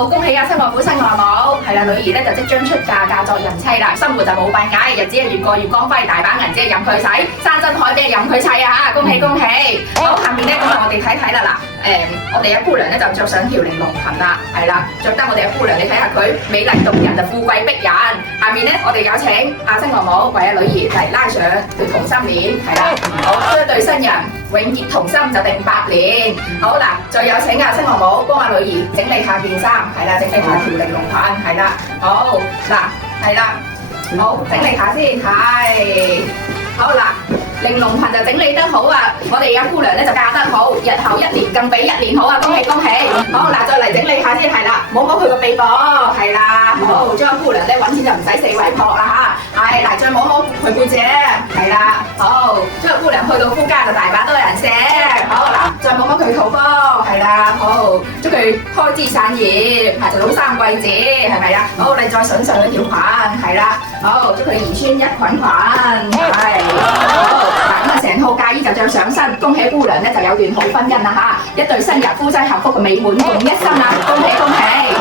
好，恭喜啊新郎夫新郎母，係啦，女兒咧就即將出嫁，嫁作人妻啦，生活就冇閉翳，日子係越過越光輝，大把銀紙任佢使，山珍海味任佢砌啊嚇，恭喜恭喜！好，下面咧咁我哋睇睇啦嗱，我哋嘅姑娘咧就着上條玲瓏裙啦，係啦，着得我哋嘅姑娘，你睇下佢美麗動人就富貴逼人。下面咧我哋有請阿新郎母為阿女兒嚟拉上條同心鏈，係啦，好，祝一對新人永結同心就定百年。好嗱，再有請阿新郎母幫阿女兒整理下件衫，係啦，整理下條玲瓏裙，係啦，好嗱，係啦，好整理下先，係，好嗱。玲瓏裙就整理得好啊！我哋嘅姑娘咧就嫁得好，日後一年更比一年好啊！恭喜恭喜！好嗱，再嚟整理下先係啦，摸摸佢個鼻部，係啦，好將姑娘咧揾錢就唔使四圍撲啦嚇，係嗱，再摸摸佢背脊，係啦，好將姑娘去到夫家就大把多人錫，好嗱，再摸摸佢肚波，係啦，好祝佢開枝散葉，係就老生貴子，係咪啊？好，你再上一條裙，係啦，好祝佢兒孫一捆捆，係好。嗱咁啊，成套嫁衣就着上身，恭喜姑娘咧就有段好婚姻啦嚇，一對新人夫妻幸福嘅美滿共一生啊！恭喜恭喜！